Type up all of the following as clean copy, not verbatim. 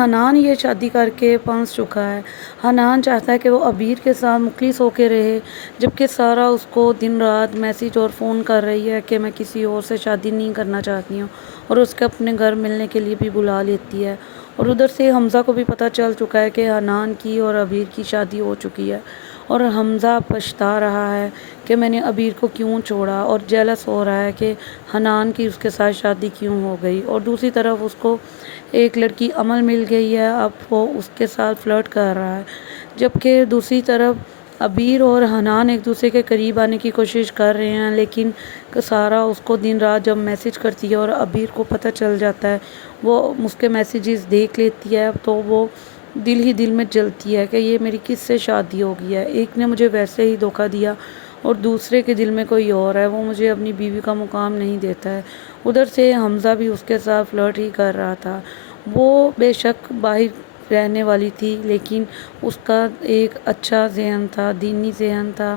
حنان یہ شادی کر کے پھنس چکا ہے۔ حنان چاہتا ہے کہ وہ ابیر کے ساتھ مخلص ہو کے رہے، جبکہ سارا اس کو دن رات میسیج اور فون کر رہی ہے کہ میں کسی اور سے شادی نہیں کرنا چاہتی ہوں، اور اس کے اپنے گھر ملنے کے لیے بھی بلا لیتی ہے۔ اور ادھر سے حمزہ کو بھی پتہ چل چکا ہے کہ حنان کی اور ابیر کی شادی ہو چکی ہے، اور حمزہ پچھتا رہا ہے کہ میں نے ابیر کو کیوں چھوڑا، اور جیلس ہو رہا ہے کہ حنان کی اس کے ساتھ شادی کیوں ہو گئی۔ اور دوسری طرف اس کو ایک لڑکی امل مل گئی ہے، اب وہ اس کے ساتھ فلرٹ کر رہا ہے، جبکہ دوسری طرف ابیر اور حنان ایک دوسرے کے قریب آنے کی کوشش کر رہے ہیں، لیکن سارا اس کو دن رات جب میسیج کرتی ہے اور ابیر کو پتہ چل جاتا ہے، وہ اس کے میسیجز دیکھ لیتی ہے، تو وہ دل ہی دل میں جلتی ہے کہ یہ میری کس سے شادی ہو گئی ہے، ایک نے مجھے ویسے ہی دھوکہ دیا اور دوسرے کے دل میں کوئی اور ہے، وہ مجھے اپنی بیوی کا مقام نہیں دیتا ہے۔ ادھر سے حمزہ بھی اس کے ساتھ فلرٹ ہی کر رہا تھا۔ وہ بے شک باہر رہنے والی تھی، لیکن اس کا ایک اچھا ذہن تھا، دینی ذہن تھا،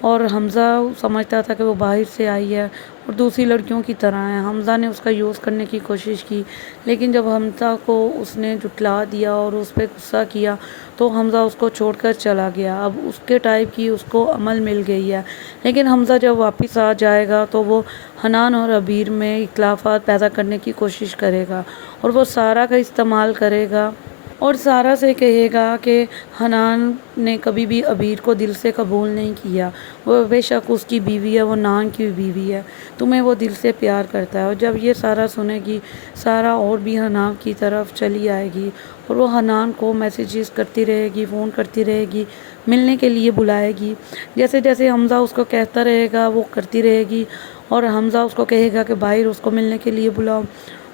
اور حمزہ سمجھتا تھا کہ وہ باہر سے آئی ہے اور دوسری لڑکیوں کی طرح ہے۔ حمزہ نے اس کا یوز کرنے کی کوشش کی، لیکن جب حمزہ کو اس نے جھٹلا دیا اور اس پہ غصہ کیا تو حمزہ اس کو چھوڑ کر چلا گیا۔ اب اس کے ٹائپ کی اس کو عمل مل گئی ہے، لیکن حمزہ جب واپس آ جائے گا تو وہ حنان اور ابیر میں اختلافات پیدا کرنے کی کوشش کرے گا، اور وہ سارا کا استعمال کرے گا اور سارا سے کہے گا کہ حنان نے کبھی بھی ابیر کو دل سے قبول نہیں کیا، وہ بے شک اس کی بیوی ہے، وہ نان کی بیوی ہے، تمہیں وہ دل سے پیار کرتا ہے۔ اور جب یہ سارا سنے گی، سارا اور بھی حنان کی طرف چلی آئے گی، اور وہ حنان کو میسیجز کرتی رہے گی، فون کرتی رہے گی، ملنے کے لیے بلائے گی، جیسے جیسے حمزہ اس کو کہتا رہے گا وہ کرتی رہے گی، اور حمزہ اس کو کہے گا کہ باہر اس کو ملنے کے لیے بلاؤ،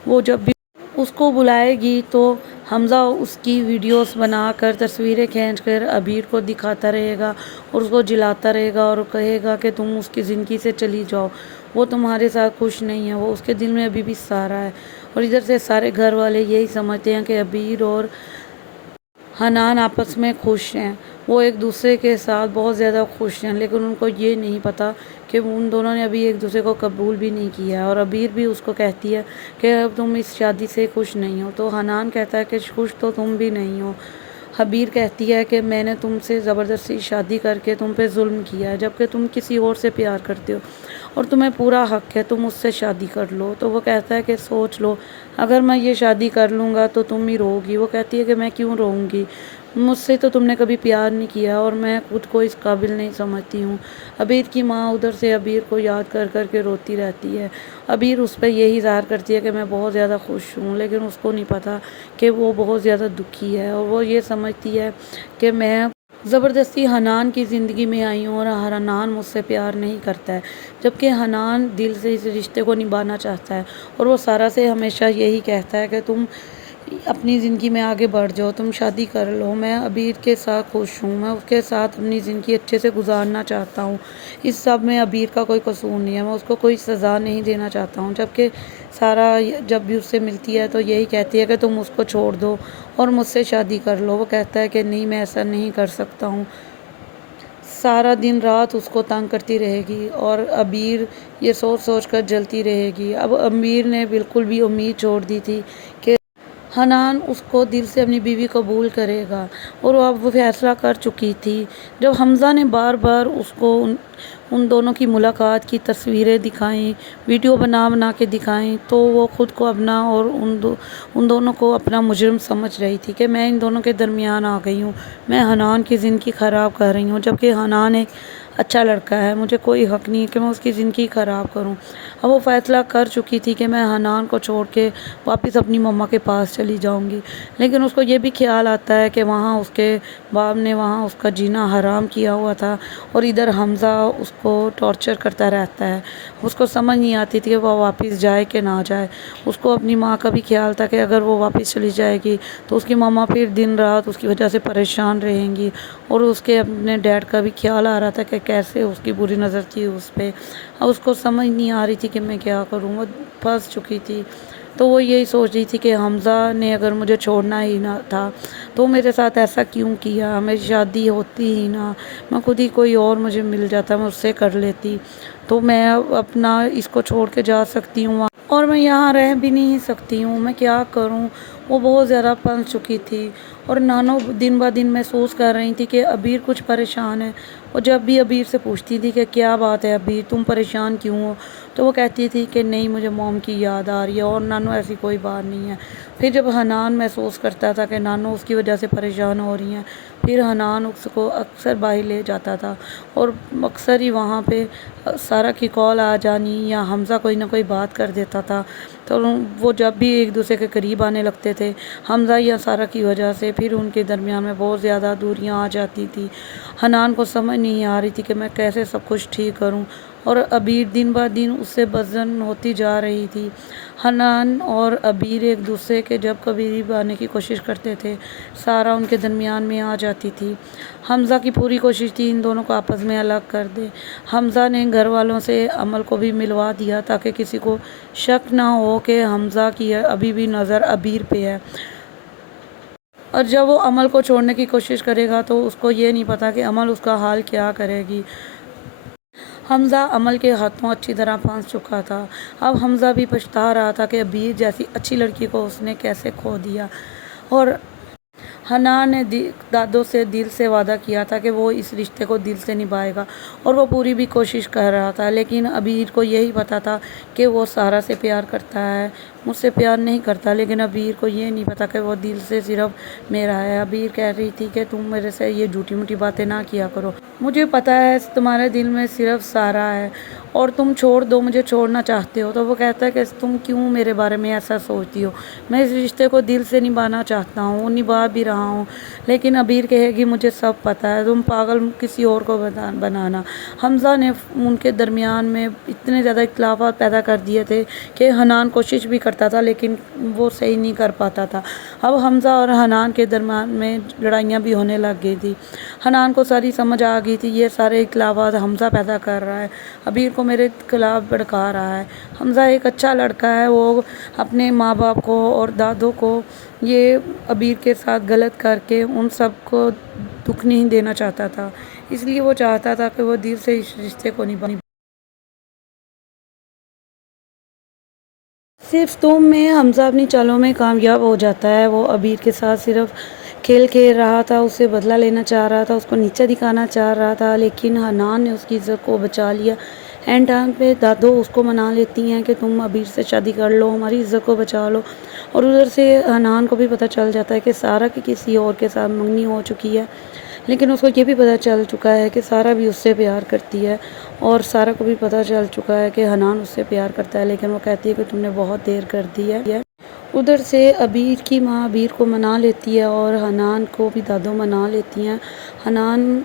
وہ جب بھی اس کو بلائے گی تو حمزہ اس کی ویڈیوز بنا کر، تصویریں کھینچ کر ابیر کو دکھاتا رہے گا اور اس کو جلاتا رہے گا، اور کہے گا کہ تم اس کی زندگی سے چلی جاؤ، وہ تمہارے ساتھ خوش نہیں ہے، وہ اس کے دل میں ابھی بھی سارا ہے۔ اور ادھر سے سارے گھر والے یہی سمجھتے ہیں کہ ابیر اور حنان آپس میں خوش ہیں، وہ ایک دوسرے کے ساتھ بہت زیادہ خوش ہیں، لیکن ان کو یہ نہیں پتہ کہ ان دونوں نے ابھی ایک دوسرے کو قبول بھی نہیں کیا ہے۔ اور ابیر بھی اس کو کہتی ہے کہ اب تم اس شادی سے خوش نہیں ہو، تو حنان کہتا ہے کہ خوش تو تم بھی نہیں ہو۔ ابیر کہتی ہے کہ میں نے تم سے زبردستی شادی کر کے تم پہ ظلم کیا ہے، جبکہ تم کسی اور سے پیار کرتے ہو اور تمہیں پورا حق ہے، تم اس سے شادی کر لو۔ تو وہ کہتا ہے کہ سوچ لو، اگر میں یہ شادی کر لوں گا تو تم ہی رو گی۔ وہ کہتی ہے کہ میں کیوں روؤں گی، مجھ سے تو تم نے کبھی پیار نہیں کیا اور میں خود کو اس قابل نہیں سمجھتی ہوں۔ ابیر کی ماں ادھر سے ابیر کو یاد کر کر کے روتی رہتی ہے۔ ابیر اس پہ یہی اظہار کرتی ہے کہ میں بہت زیادہ خوش ہوں، لیکن اس کو نہیں پتہ کہ وہ بہت زیادہ دکھی ہے، اور وہ یہ سمجھتی ہے کہ میں زبردستی حنان کی زندگی میں آئی ہوں اور حنان مجھ سے پیار نہیں کرتا ہے، جبکہ حنان دل سے اس رشتے کو نبھانا چاہتا ہے، اور وہ سارا سے ہمیشہ یہی کہتا ہے کہ تم اپنی زندگی میں آگے بڑھ جاؤ، تم شادی کر لو، میں ابیر کے ساتھ خوش ہوں، میں اس کے ساتھ اپنی زندگی اچھے سے گزارنا چاہتا ہوں، اس سب میں ابیر کا کوئی قصور نہیں ہے، میں اس کو کوئی سزا نہیں دینا چاہتا ہوں۔ جبکہ سارا جب بھی اس سے ملتی ہے تو یہی کہتی ہے کہ تم اس کو چھوڑ دو اور مجھ سے شادی کر لو۔ وہ کہتا ہے کہ نہیں، میں ایسا نہیں کر سکتا ہوں۔ سارا دن رات اس کو تنگ کرتی رہے گی اور ابیر یہ سوچ سوچ کر جلتی رہے گی۔ اب ابیر نے بالکل بھی امید چھوڑ دی تھی کہ حنان اس کو دل سے اپنی بیوی قبول کرے گا، اور وہ اب وہ فیصلہ کر چکی تھی۔ جب حمزہ نے بار بار اس کو ان دونوں کی ملاقات کی تصویریں دکھائیں، ویڈیو بنا بنا کے دکھائیں، تو وہ خود کو اپنا اور ان دونوں کو اپنا مجرم سمجھ رہی تھی کہ میں ان دونوں کے درمیان آ گئی ہوں، میں حنان کی زندگی خراب کر رہی ہوں، جبکہ حنان ایک اچھا لڑکا ہے، مجھے کوئی حق نہیں ہے کہ میں اس کی زندگی خراب کروں۔ اب وہ فیصلہ کر چکی تھی کہ میں حنان کو چھوڑ کے واپس اپنی مما کے پاس چلی جاؤں گی، لیکن اس کو یہ بھی خیال آتا ہے کہ وہاں اس کے باپ نے وہاں اس کا جینا حرام کیا ہوا تھا، اور ادھر حمزہ اس کو ٹارچر کرتا رہتا ہے۔ اس کو سمجھ نہیں آتی تھی کہ وہ واپس جائے کہ نہ جائے۔ اس کو اپنی ماں کا بھی خیال تھا کہ اگر وہ واپس چلی جائے گی تو اس کی مما پھر دن رات اس کی وجہ سے پریشان رہیں گی، اور اس کے اپنے ڈیڈ کا بھی خیال آ رہا تھا کہ کیسے اس کی بری نظر تھی اس پہ۔ اب اس کو سمجھ نہیں آ رہی تھی کہ میں کیا کروں، وہ پھنس چکی تھی۔ تو وہ یہی سوچ رہی تھی کہ حمزہ نے اگر مجھے چھوڑنا ہی نہ تھا تو میرے ساتھ ایسا کیوں کیا، میری شادی ہوتی ہی نہ، میں خود ہی کوئی اور مجھے مل جاتا، میں اس سے کر لیتی، تو میں اپنا اس کو چھوڑ کے جا سکتی ہوں اور میں یہاں رہ بھی نہیں سکتی ہوں، میں کیا کروں۔ وہ بہت زیادہ پنس چکی تھی اور نانو دن بہ دن محسوس کر رہی تھی کہ ابیر کچھ پریشان ہے۔ اور جب بھی ابیر سے پوچھتی تھی کہ کیا بات ہے ابیر، تم پریشان کیوں ہو، تو وہ کہتی تھی کہ نہیں مجھے موم کی یاد آ رہی ہے اور نانو ایسی کوئی بات نہیں ہے۔ پھر جب حنان محسوس کرتا تھا کہ نانو اس کی وجہ سے پریشان ہو رہی ہیں، پھر حنان اس کو اکثر باہر لے جاتا تھا اور اکثر ہی وہاں پہ سارا کی کال آ جانی یا حمزہ کوئی نہ کوئی بات کر دیتا تھا، تو وہ جب بھی ایک دوسرے کے قریب آنے لگتے تھے حمزہ یا سارا کی وجہ سے، پھر ان کے درمیان میں بہت زیادہ دوریاں آ جاتی تھی۔ حنان کو سمجھ نہیں آ رہی تھی کہ میں کیسے سب کچھ ٹھیک کروں، اور عبیر دن بہ دن اس سے بدظن ہوتی جا رہی تھی۔ حنان اور عبیر ایک دوسرے کے جب قریب آنے کی کوشش کرتے تھے، سارا ان کے درمیان میں آ جاتی تھی۔ حمزہ کی پوری کوشش تھی ان دونوں کو آپس میں الگ کر دے۔ حمزہ نے گھر والوں سے امل کو بھی ملوا دیا تاکہ کسی کو شک نہ ہو کہ حمزہ کی ابھی بھی نظر عبیر پہ ہے، اور جب وہ امل کو چھوڑنے کی کوشش کرے گا تو اس کو یہ نہیں پتا کہ امل اس کا حال کیا کرے گی۔ حمزہ عمل کے ہاتھوں اچھی طرح پھنس چکا تھا۔ اب حمزہ بھی پچھتا رہا تھا کہ عبیر جیسی اچھی لڑکی کو اس نے کیسے کھو دیا، اور حنان نے دادو سے دل سے وعدہ کیا تھا کہ وہ اس رشتے کو دل سے نبھائے گا، اور وہ پوری بھی کوشش کر رہا تھا، لیکن عبیر کو یہی پتا تھا کہ وہ سارا سے پیار کرتا ہے، مجھ سے پیار نہیں کرتا، لیکن عبیر کو یہ نہیں پتا کہ وہ دل سے صرف میرا ہے۔ عبیر کہہ رہی تھی کہ تم میرے سے یہ جھوٹی موٹی باتیں نہ کیا کرو، مجھے پتا ہے تمہارے دل میں صرف سارا ہے اور تم چھوڑ دو، مجھے چھوڑنا چاہتے ہو۔ تو وہ کہتا ہے کہ تم کیوں میرے بارے میں ایسا سوچتی ہو، میں اس رشتے کو دل سے نبھانا چاہتا ہوں، نبھا بھی رہا ہوں، لیکن عبیر کہے گی مجھے سب پتا ہے، تم پاگل کسی اور کو بنانا۔ حمزہ نے ان کے درمیان میں اتنے زیادہ اختلافات پیدا کر دیے تھے کہ حنان کوشش بھی کرتا تھا لیکن وہ صحیح نہیں کر پاتا تھا۔ اب حمزہ اور حنان کے درمیان میں لڑائیاں بھی ہونے لگ گئی تھی۔ حنان کو ساری سمجھ آ گئی تھی یہ سارے اختلافات حمزہ پیدا کر رہا ہے، عبیر کو میرے خلاف بھڑکا رہا ہے۔ حمزہ ایک اچھا لڑکا ہے، وہ اپنے ماں باپ کو اور دادوں کو یہ عبیر کے ساتھ غلط کر کے ان سب کو دکھ نہیں دینا چاہتا تھا، اس لیے وہ چاہتا تھا کہ وہ دل سے اس رشتے کو نبھائے۔ صرف تم میں حمزہ اپنی چالوں میں کامیاب ہو جاتا ہے۔ وہ عبیر کے ساتھ صرف کھیل کھیل رہا تھا، اس سے بدلہ لینا چاہ رہا تھا، اس کو نیچا دکھانا چاہ رہا تھا، لیکن حنان نے اس کی عزت کو بچا لیا۔ اینڈ ٹائم پہ دادو اس کو منا لیتی ہیں کہ تم عبیر سے شادی کر لو، ہماری عزت کو بچا لو، اور ادھر سے حنان کو بھی پتہ چل جاتا ہے کہ سارا کی کسی اور کے ساتھ منگنی ہو چکی ہے، لیکن اس کو یہ بھی پتہ چل چکا ہے کہ سارا بھی اس سے پیار کرتی ہے، اور سارا کو بھی پتہ چل چکا ہے کہ حنان اس سے پیار کرتا ہے، لیکن وہ کہتی ہے کہ تم نے بہت دیر کر دی ہے۔ ادھر سے عبیر کی ماں عبیر کو منا لیتی ہے اور حنان کو بھی دادو منا لیتی ہیں۔ حنان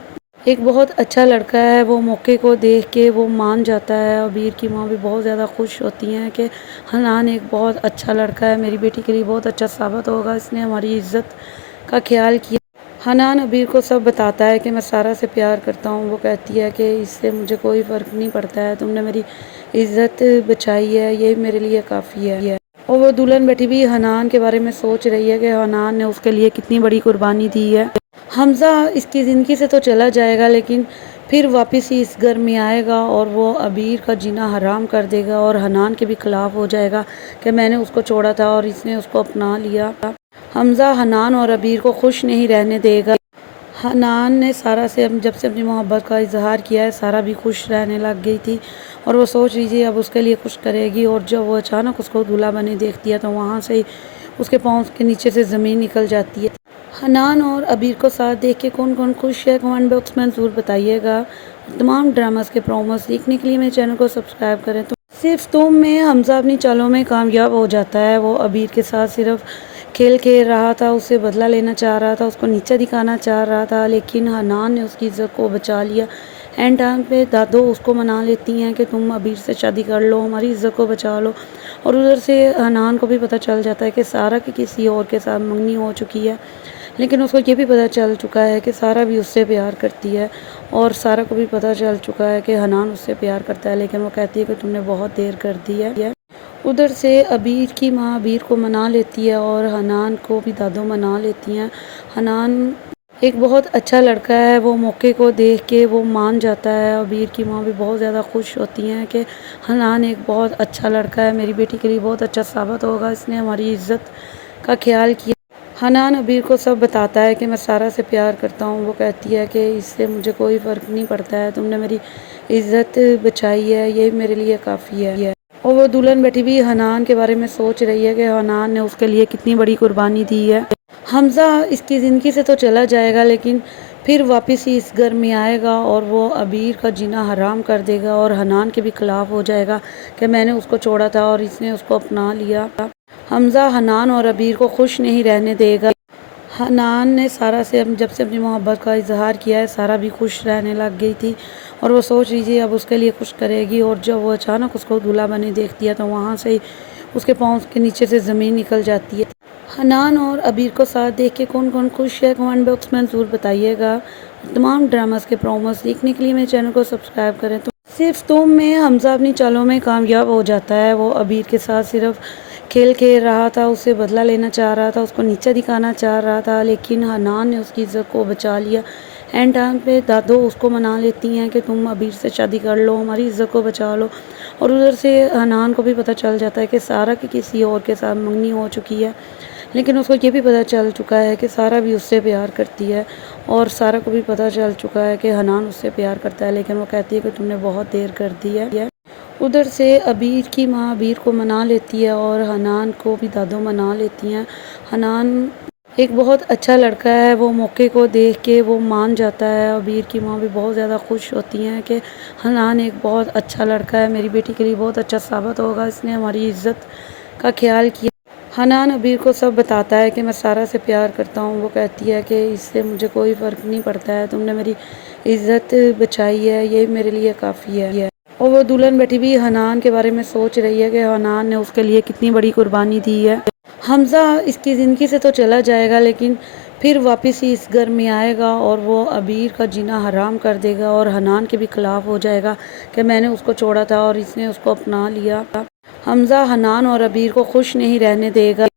ایک بہت اچھا لڑکا ہے، وہ موقع کو دیکھ کے وہ مان جاتا ہے۔ عبیر کی ماں بھی بہت زیادہ خوش ہوتی ہیں کہ حنان ایک بہت اچھا لڑکا ہے، میری بیٹی کے لیے بہت اچھا ثابت ہوگا، اس نے ہماری عزت کا خیال کیا۔ حنان عبیر کو سب بتاتا ہے کہ میں سارا سے پیار کرتا ہوں۔ وہ کہتی ہے کہ اس سے مجھے کوئی فرق نہیں پڑتا ہے، تم نے میری عزت بچائی ہے، یہ میرے لیے کافی ہے۔ اور وہ دلہن بیٹی بھی حنان کے بارے میں سوچ رہی ہے کہ حنان نے اس کے لیے کتنی بڑی قربانی دی ہے۔ حمزہ اس کی زندگی سے تو چلا جائے گا لیکن پھر واپس ہی اس گھر میں آئے گا اور وہ عبیر کا جینا حرام کر دے گا اور حنان کے بھی خلاف ہو جائے گا کہ میں نے اس کو چھوڑا تھا اور اس نے اس کو اپنا لیا۔ حمزہ حنان اور عبیر کو خوش نہیں رہنے دے گا۔ حنان نے سارا سے جب سے اپنی محبت کا اظہار کیا ہے، سارا بھی خوش رہنے لگ گئی تھی اور وہ سوچ رہی تھی اب اس کے لیے کچھ کرے گی، اور جب وہ اچانک اس کو دولہا بنے دیکھتی ہے تو وہاں سے اس کے پاؤں کے نیچے سے زمین نکل جاتی ہے۔ حنان اور عبیر کو ساتھ دیکھ کے کون کون خوش ہے کمنٹ باکس میں ضرور بتائیے گا۔ تمام ڈراماز کے پروموز دیکھنے کے لیے میرے چینل کو سبسکرائب کریں۔ صرف تم میں حمزہ اپنی چالوں میں کامیاب ہو جاتا ہے۔ وہ عبیر کے ساتھ صرف کھیل کھیل رہا تھا، اس سے بدلہ لینا چاہ رہا تھا، اس کو نیچا دکھانا چاہ رہا تھا، لیکن حنان نے اس کی عزت کو بچا لیا۔ اینڈ ٹائم پہ دادو اس کو منا لیتی ہیں کہ تم عبیر سے شادی کر لو، ہماری عزت کو بچا لو، اور ادھر سے حنان کو بھی پتہ چل جاتا ہے کہ سارا کی کسی اور کے ساتھ منگنی ہو چکی ہے، لیکن اس کو یہ بھی پتہ چل چکا ہے کہ سارا بھی اس سے پیار کرتی ہے، اور سارا کو بھی پتہ چل چکا ہے کہ حنان اس سے پیار کرتا ہے، لیکن وہ کہتی ہے کہ تم نے بہت دیر کر دی ہے۔ ادھر سے عبیر کی ماں عبیر کو منا لیتی ہے اور حنان کو بھی دادو منا لیتی ہیں۔ حنان ایک بہت اچھا لڑکا ہے، وہ موقع کو دیکھ کے وہ مان جاتا ہے۔ عبیر کی ماں بھی بہت زیادہ خوش ہوتی ہیں کہ حنان ایک بہت اچھا لڑکا ہے، میری بیٹی کے لیے بہت اچھا ثابت ہوگا، اس نے ہماری عزت کا خیال کیا۔ حنان ابیر کو سب بتاتا ہے کہ میں سارا سے پیار کرتا ہوں۔ وہ کہتی ہے کہ اس سے مجھے کوئی فرق نہیں پڑتا ہے، تم نے میری عزت بچائی ہے، یہی میرے لیے کافی ہے۔ اور وہ دلہن بیٹھی بھی حنان کے بارے میں سوچ رہی ہے کہ حنان نے اس کے لیے کتنی بڑی قربانی دی ہے۔ حمزہ اس کی زندگی سے تو چلا جائے گا، لیکن پھر واپس ہی اس گھر میں آئے گا اور وہ ابیر کا جینا حرام کر دے گا اور حنان کے بھی خلاف ہو جائے گا کہ میں نے اس کو چھوڑا تھا اور اس نے اس کو اپنا لیا۔ حمزہ حنان اور ابیر کو خوش نہیں رہنے دے گا۔ حنان نے سارا سے جب سے اپنی محبت کا اظہار کیا ہے، سارا بھی خوش رہنے لگ گئی تھی اور وہ سوچ رہی تھی اب اس کے لیے کچھ کرے گی، اور جب وہ اچانک اس کو دلہا بنے دیکھتی ہے تو وہاں سے اس کے پاؤں کے نیچے سے زمین نکل جاتی ہے۔ حنان اور ابیر کو ساتھ دیکھ کے کون کون خوش ہے کمنٹ باکس میں ضرور بتائیے گا۔ تمام ڈراماز کے پروموز دیکھنے کے لیے میرے چینل کو سبسکرائب کریں۔ تو صرف تم میں حمزہ اپنی چالوں میں کامیاب ہو جاتا ہے۔ وہ ابیر کے ساتھ صرف کھیل رہا تھا، اسے بدلہ لینا چاہ رہا تھا، اس کو نیچا دکھانا چاہ رہا تھا، لیکن حنان نے اس کی عزت کو بچا لیا۔ اینڈ ٹائم پہ دادو اس کو منا لیتی ہیں کہ تم ابیر سے شادی کر لو، ہماری عزت کو بچا لو، اور ادھر سے حنان کو بھی پتہ چل جاتا ہے کہ سارا کی کسی اور کے ساتھ منگنی ہو چکی ہے، لیکن اس کو یہ بھی پتہ چل چکا ہے کہ سارا بھی اس سے پیار کرتی ہے، اور سارا کو بھی پتہ چل چکا ہے کہ حنان اس سے پیار کرتا ہے، لیکن وہ کہتی ہے کہ تم نے بہت دیر کر دی ہے۔ ادھر سے ابیر کی ماں ابیر کو منا لیتی ہے اور حنان کو بھی دادو منا لیتی ہیں۔ حنان ایک بہت اچھا لڑکا ہے، وہ موقع کو دیکھ کے وہ مان جاتا ہے۔ ابیر کی ماں بھی بہت زیادہ خوش ہوتی ہیں کہ حنان ایک بہت اچھا لڑکا ہے، میری بیٹی کے لیے بہت اچھا ثابت ہوگا، اس نے ہماری عزت کا خیال کیا۔ حنان ابیر کو سب بتاتا ہے کہ میں سارا سے پیار کرتا ہوں۔ وہ کہتی ہے کہ اس سے مجھے کوئی فرق نہیں پڑتا ہے، تم نے میری عزت بچائی ہے، یہی میرے لیے کافی ہے۔ اور وہ دلہن بیٹھی بھی حنان کے بارے میں سوچ رہی ہے کہ حنان نے اس کے لیے کتنی بڑی قربانی دی ہے۔ حمزہ اس کی زندگی سے تو چلا جائے گا، لیکن پھر واپس ہی اس گھر میں آئے گا اور وہ ابیر کا جینا حرام کر دے گا اور حنان کے بھی خلاف ہو جائے گا کہ میں نے اس کو چھوڑا تھا اور اس نے اس کو اپنا لیا۔ حمزہ حنان اور ابیر کو خوش نہیں رہنے دے گا۔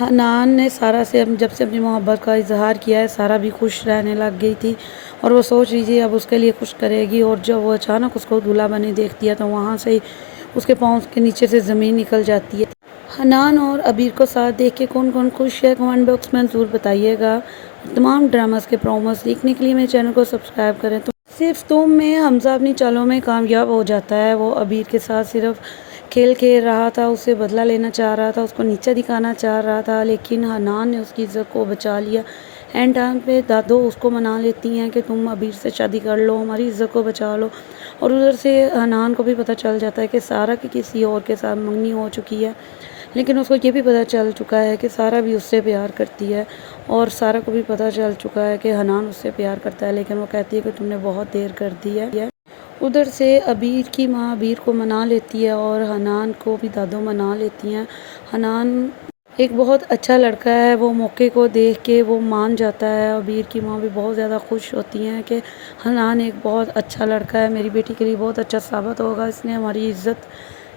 حنان نے سارا سے جب سے اپنی محبت کا اظہار کیا ہے، سارا بھی خوش رہنے لگ گئی تھی اور وہ سوچ رہی تھی اب اس کے لیے کچھ کرے گی، اور جب وہ اچانک اس کو دلہا بنے دیکھتی ہے تو وہاں سے اس کے پاؤں کے نیچے سے زمین نکل جاتی ہے۔ حنان اور ابیر کو ساتھ دیکھ کے کون کون خوش ہے کمنٹ باکس میں ضرور بتائیے گا۔ تمام ڈراماز کے پروموز دیکھنے کے لیے میرے چینل کو سبسکرائب کریں۔ تو صرف تم میں حمزہ اپنی چالوں میں کامیاب ہو جاتا ہے۔ وہ ابیر کے ساتھ صرف کھیل رہا تھا، اسے بدلہ لینا چاہ رہا تھا، اس کو نیچا دکھانا چاہ رہا تھا، لیکن حنان نے اس کی عزت کو بچا لیا۔ اینڈ ٹائم پہ دادو اس کو منا لیتی ہیں کہ تم ابیر سے شادی کر لو، ہماری عزت کو بچا لو، اور ادھر سے حنان کو بھی پتہ چل جاتا ہے کہ سارا کی کسی اور کے ساتھ منگنی ہو چکی ہے، لیکن اس کو یہ بھی پتہ چل چکا ہے کہ سارا بھی اس سے پیار کرتی ہے، اور سارا کو بھی پتہ چل چکا ہے کہ حنان اس سے پیار کرتا ہے، لیکن وہ کہتی ہے کہ تم نے بہت دیر کر دی ہے۔ ادھر سے ابیر کی ماں ابیر کو منا لیتی ہے اور حنان کو بھی دادو منا لیتی ہیں۔ حنان ایک بہت اچھا لڑکا ہے، وہ موقع کو دیکھ کے وہ مان جاتا ہے۔ ابیر کی ماں بھی بہت زیادہ خوش ہوتی ہیں کہ حنان ایک بہت اچھا لڑکا ہے، میری بیٹی کے لیے بہت اچھا ثابت ہوگا، اس نے ہماری عزت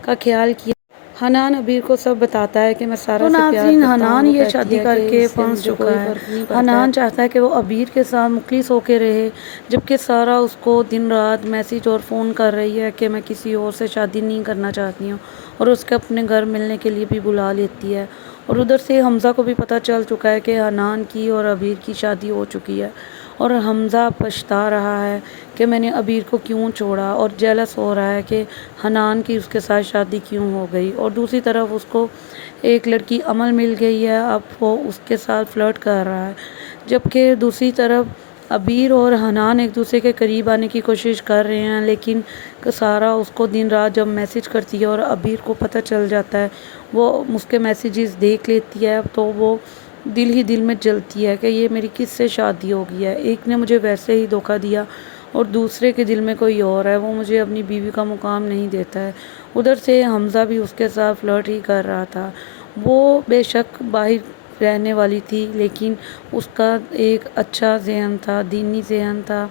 کا خیال کیا۔ حنان ابیر کو سب بتاتا ہے کہ میں سارا سے پیار کرتا ہوں۔ حنان وہ یہ کہتی شادی ہے کر کہ کے اس سے پھنس مجھے چکا کوئی ہے۔ فرق نہیں پڑتا ہے۔ حنان چاہتا ہے کہ وہ ابیر کے ساتھ مخلص ہو کے رہے، جبکہ سارا اس کو دن رات میسیج اور فون کر رہی ہے کہ میں کسی اور سے شادی نہیں کرنا چاہتی ہوں، اور اس کے اپنے گھر ملنے کے لیے بھی بلا لیتی ہے۔ اور ادھر سے حمزہ کو بھی پتہ چل چکا ہے کہ حنان کی اور ابیر کی شادی ہو چکی ہے، اور حمزہ پچھتا رہا ہے کہ میں نے ابیر کو کیوں چھوڑا، اور جیلس ہو رہا ہے کہ حنان کی اس کے ساتھ شادی کیوں ہو گئی۔ اور دوسری طرف اس کو ایک لڑکی امل مل گئی ہے، اب وہ اس کے ساتھ فلرٹ کر رہا ہے، جبکہ دوسری طرف ابیر اور حنان ایک دوسرے کے قریب آنے کی کوشش کر رہے ہیں، لیکن سارا اس کو دن رات جب میسیج کرتی ہے اور ابیر کو پتہ چل جاتا ہے، وہ اس کے میسیجز دیکھ لیتی ہے، تو وہ دل ہی دل میں جلتی ہے کہ یہ میری کس سے شادی ہو گئی ہے، ایک نے مجھے ویسے ہی دھوکہ دیا اور دوسرے کے دل میں کوئی اور ہے، وہ مجھے اپنی بیوی کا مقام نہیں دیتا ہے۔ ادھر سے حمزہ بھی اس کے ساتھ فلرٹ ہی کر رہا تھا، وہ بے شک باہر رہنے والی تھی، لیکن اس کا ایک اچھا ذہن تھا، دینی ذہن تھا،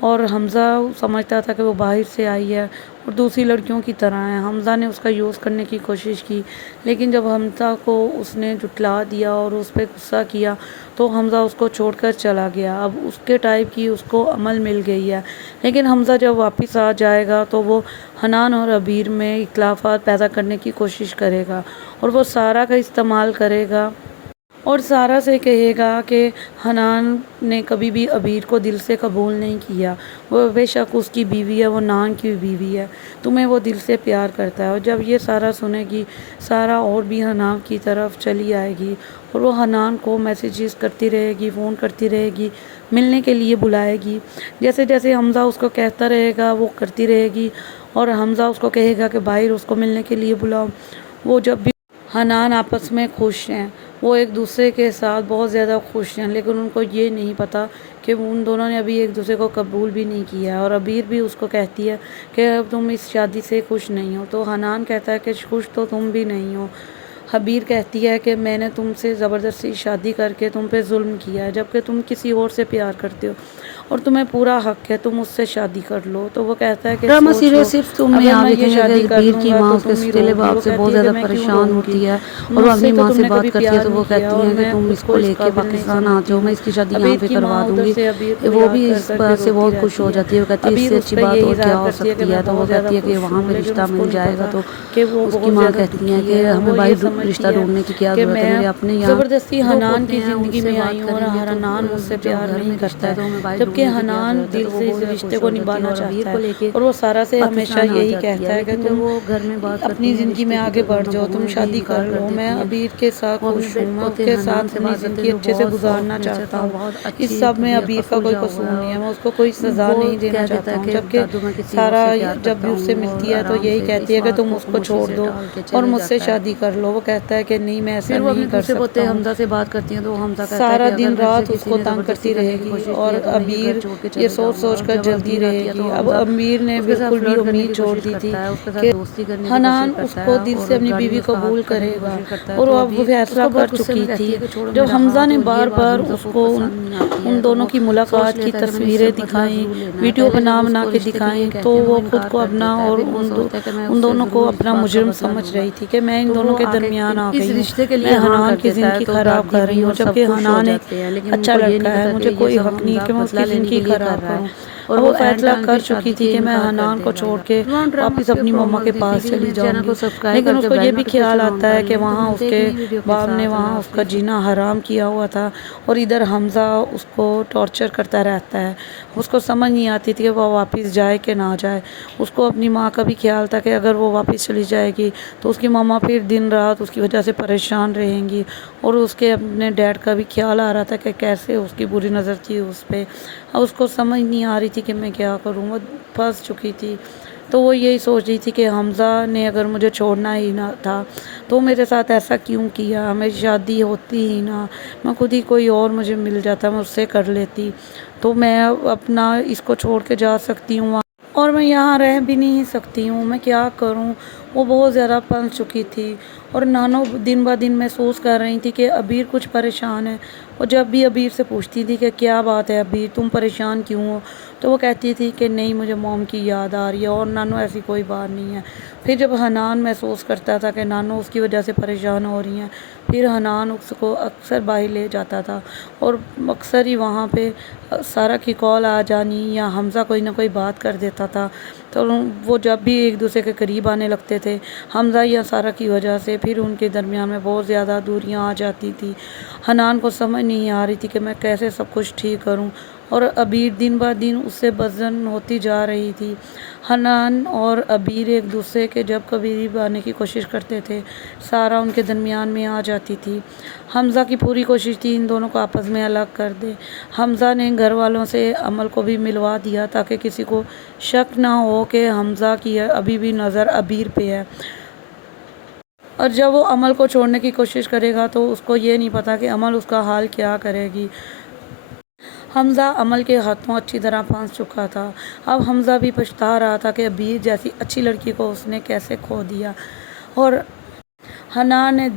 اور حمزہ سمجھتا تھا کہ وہ باہر سے آئی ہے اور دوسری لڑکیوں کی طرح ہے۔ حمزہ نے اس کا یوز کرنے کی کوشش کی، لیکن جب حمزہ کو اس نے جھٹلا دیا اور اس پہ غصہ کیا تو حمزہ اس کو چھوڑ کر چلا گیا۔ اب اس کے ٹائپ کی اس کو عمل مل گئی ہے، لیکن حمزہ جب واپس آ جائے گا تو وہ حنان اور ابیر میں اختلافات پیدا کرنے کی کوشش کرے گا، اور وہ سارا کا استعمال کرے گا اور سارا سے کہے گا کہ حنان نے کبھی بھی ابیر کو دل سے قبول نہیں کیا، وہ بے شک اس کی بیوی ہے، وہ نان کی بیوی ہے، تمہیں وہ دل سے پیار کرتا ہے۔ اور جب یہ سارا سنے گی، سارا اور بھی حنان کی طرف چلی آئے گی اور وہ حنان کو میسیجز کرتی رہے گی، فون کرتی رہے گی، ملنے کے لیے بلائے گی۔ جیسے جیسے حمزہ اس کو کہتا رہے گا وہ کرتی رہے گی، اور حمزہ اس کو کہے گا کہ باہر اس کو ملنے کے لیے بلاؤ۔ وہ جب بھی حنان آپس میں خوش ہیں، وہ ایک دوسرے کے ساتھ بہت زیادہ خوش ہیں، لیکن ان کو یہ نہیں پتا کہ ان دونوں نے ابھی ایک دوسرے کو قبول بھی نہیں کیا ہے۔ اور عبیر بھی اس کو کہتی ہے کہ اب تم اس شادی سے خوش نہیں ہو، تو حنان کہتا ہے کہ خوش تو تم بھی نہیں ہو۔ عبیر کہتی ہے کہ میں نے تم سے زبردستی شادی کر کے تم پہ ظلم کیا ہے، جبکہ تم کسی اور سے پیار کرتے ہو اور تمہیں پورا حق ہے، تم اس سے شادی کر لو۔ تو وہ کہتا ہے کہ ڈرامہ سوچ سیریل لو، صرف تم میں اگر آپ میں یہ دیکھیں گے شادی کہ کر عبیر لوں کی گا ماں تو اس کے تم ہی سوتیلے رو گی۔ باپ وہ سے بہت کہتی ہے کہ زیادہ میں کیوں پریشان روں گی، ہوتی ہے، اور مجھ وہ سے اپنی تو ماں تم سے نے کبھی بات کرتی ہے پیار تو وہ نہیں کیا کہتی اور ہیں کہ میں تم خود اس کو کو اس لے کے قابل نہیں پاکستان آ سمجھتی جاؤ، ہوں۔ میں اس کی شادی یہاں عبیر پہ کی ماں کروا دوں ادھر گی۔ سے عبیر کو وہ یاد بھی کر اس کر کے بات سے روتی بہت خوش رہتی ہو ہے۔ جاتی ہے، وہ کہتی ہے اس عبیر سے اس اچھی پہ بات یہی اور اظہار کیا ہو کرتی ہے کہ سکتی میں ہے، تو وہ بہت زیادہ کہتی ہے کہ خوش وہاں ہوں، پہ لیکن رشتہ اس کو مل نہیں جائے گا۔ پتا تو کہ وہ اس کی بہت ماں زیادہ کہتی ہیں دکھی کہ ہے، اور ہمیں وہ باہر یہ رشتہ سمجھتی ہے ڈھونڈنے کی کیا کہ ضرورت ہے، میں میرے اپنے یہاں زبردستی لوگ حنان ہوتے کی ہیں، ان زندگی سے میں آئی بات ہوں اور کریں گے تو حنان مجھ سے جو پیار گھر نہیں میں کرتا رشتہ ہے، ہے تو ہمیں باہر جبکہ ڈھونڈنے کی کیا حنان ضرورت ہے، دل تو وہ سے اس بہت زیادہ رشتے خوش کو ہو جاتی ہے نبھانا اور عبیر چاہتا ہے، کو لے کے اور وہ سارا سے ہمیشہ پاکستان آ یہی جاتی کہتا ہے۔ ہے کہ لیکن جب تم وہ گھر میں بات اپنی کرتی ہیں زندگی میں رشتے کی آگے تو بڑھ دونوں جاؤ، تم بہویں بھی شادی کر انکار کر لو، میں دیتی ہیں۔ عبیر کے ساتھ وہ اپنے خوش ہوں، میں اس پوتے کے حنان ساتھ سے اپنی بات کرتی ہے زندگی جو اچھے سے بہت گزارنا سافٹ نیچر چاہتا تھا، ہوں، بہت اس اچھی سب میں طبیعت کا عبیر کا کوئی سلجھا ہوا قصور ہے، نہیں ہے، اور میں اس کو کوئی سزا وہ نہیں دینا کہہ دیتا چاہتا ہے ہوں، کہ جبکہ دادو میں کسی اور سارا سے پیار جب کرتا بھی اس سے ہوں، اور ملتی ہے تو آرام یہی سے کہتی اس ہے کہ بات تم کو اس کو خاموشی چھوڑ سے دو ٹال کے اور چلے مجھ سے جاتا ہے۔ شادی کر لو۔ وہ کہتا ہے کہ نہیں، میں ایسا پھر وہ اپنے نہیں کر دوسرے سکتا پوتے ہوں۔ حمزہ سے بات کرتی ہیں تو حمزہ کہتا ہے سارا کہ اگر دن میرے سے رات اس کسی کو نے تنگ زبردستی کرتی کرنے رہے کی گی، کوشش کی اور ہے تو میں یہ گھر عبیر چھوڑ کے یہ چلے سوچ جاؤں گا، سوچ اور کر جب جلتی عبیر رہے آتی ہے گی۔ تو اب حمزہ امیر نے اس کے ساتھ بالکل بھی فلرٹ کرنے امید کی چھوڑ کوشش دی تھی کرتا ہے، اس کے ساتھ کہ دوستی کرنے کی کوشش حنان اس کرتا کو ہے، دل سے اور اپنی گاڑی میں بیوی اس کا قبول ہاتھ کرنے کرے کی گا، کوشش کرتا ہے اور تو وہ اب ابیر اس فیصلہ کو کر بہت غصے چکی میں کہتی تھی۔ ہے کہ چھوڑو جب میرا حمزہ نے ہاتھ، اور یہ بار بات بار حمزہ اس کو کو پسند نہیں آتی ان ہے، تو دونوں وہ کی سوچ ملاقات کی لیتا ہے کہ میں نے اس سے تصویریں بدلہ دکھائیں، ضرور لینا ہے۔ ویڈیو پہلے بنا جب اس بنا کو کے رشتے کے لیے دکھائیں، تو کہتے ہیں وہ وہ خود انکار کو کر اپنا دیتا ہے، اور پھر وہ سوچتا ہے کہ میں اس ان سے دونوں کو ضرور اس اپنا بات کا مجرم بدلہ سمجھ لوں گا، رہی تھی کہ میں ان تو دونوں وہ کے آ کے درمیان آ اس گئی ہوں، رشتے کے میں لیے ہاں حنان کر کی دیتا ہے زندگی تو خراب دادی کر رہی بھی ہوں، اور سب جبکہ خوش ہو حنان ایک جاتے ہیں، لیکن ان اچھا کو یہ لڑکا نہیں ہے، پتا کہ مجھے یہ کوئی سب حق نہیں حمزہ کہ میں اس بدلہ کی لینے کے زندگی لیے کر خراب رہا ہے، کروں۔ اور اب وہ وہ اینڈ فیصلہ ٹائم کر پہ چکی شادی تھی سے کہ میں انکار کر حنان دے کو گا چھوڑ یہ۔ کے رومان ڈراماز واپس کے اپنی مما کے پروموز دیکھنے پاس کے لیے چلی میرے جاؤں چینل گی، کو سبسکرائب لیکن کر اس کے کو بیل یہ بھی خیال نوٹیفیکیشن آن آتا کر ہے کہ لیں، تو وہاں اس ملتے ہیں ایک کے نئی ویڈیو کے باپ نے ساتھ۔ اللہ وہاں اس کا حافظ۔ جینا حرام کیا ہوا تھا، اور ادھر حمزہ اس کو ٹارچر کرتا رہتا ہے۔ اس کو سمجھ نہیں آتی تھی کہ وہ واپس جائے کہ نہ جائے۔ اس کو اپنی ماں کا بھی خیال تھا کہ اگر وہ واپس چلی جائے گی تو اس کی ماما پھر دن رات اس کی وجہ سے پریشان رہیں گی، اور اس کے اپنے ڈیڈ کا بھی خیال آ رہا تھا کہ کیسے اس کی بری نظر تھی اس پہ۔ اب اس کو سمجھ نہیں آ رہی تھی کہ میں کیا کروں، وہ پھنس چکی تھی۔ تو وہ یہی سوچ رہی تھی کہ حمزہ نے اگر مجھے چھوڑنا ہی نہ تھا تو میرے ساتھ ایسا کیوں کیا، میری شادی ہوتی ہی نہ، میں خود ہی کوئی اور مجھے مل جاتا، میں اس سے کر لیتی، تو میں اپنا اس کو چھوڑ کے جا سکتی ہوں اور میں یہاں رہ بھی نہیں سکتی ہوں، میں کیا کروں۔ وہ بہت زیادہ پھنس چکی تھی، اور نانو دن بہ دن محسوس کر رہی تھی کہ عبیر کچھ پریشان ہے۔ وہ جب بھی عبیر سے پوچھتی تھی کہ کیا بات ہے عبیر، تم پریشان کیوں ہو، تو وہ کہتی تھی کہ نہیں، مجھے موم کی یاد آ رہی ہے، اور نانو ایسی کوئی بات نہیں ہے۔ پھر جب حنان محسوس کرتا تھا کہ نانو اس کی وجہ سے پریشان ہو رہی ہیں، پھر حنان اس کو اکثر باہر لے جاتا تھا، اور اکثر ہی وہاں پہ سارا کی کال آ جانی یا حمزہ کوئی نہ کوئی بات کر دیتا تھا، تو وہ جب بھی ایک دوسرے کے قریب آنے لگتے تھے حمزہ یا سارا کی وجہ سے، پھر ان کے درمیان میں بہت زیادہ دوریاں آ جاتی تھی۔ حنان کو سمجھ نہیں آ رہی تھی کہ میں کیسے سب کچھ ٹھیک کروں، اور عبیر دن بہ دن اس سے بدظن ہوتی جا رہی تھی۔ حنان اور عبیر ایک دوسرے کے جب قریب آنے کی کوشش کرتے تھے، سارا ان کے درمیان میں آ جاتی تھی۔ حمزہ کی پوری کوشش تھی ان دونوں کو آپس میں الگ کر دے۔ حمزہ نے گھر والوں سے عمل کو بھی ملوا دیا تاکہ کسی کو شک نہ ہو کہ حمزہ کی ابھی بھی نظر عبیر پہ ہے، اور جب وہ عمل کو چھوڑنے کی کوشش کرے گا تو اس کو یہ نہیں پتا کہ عمل اس کا حال کیا کرے گی۔ حمزہ عمل کے ہاتھوں اچھی طرح پھنس چکا تھا۔ اب حمزہ بھی پچھتا رہا تھا کہ عبیر جیسی اچھی لڑکی کو اس نے کیسے کھو دیا، اور حنان نے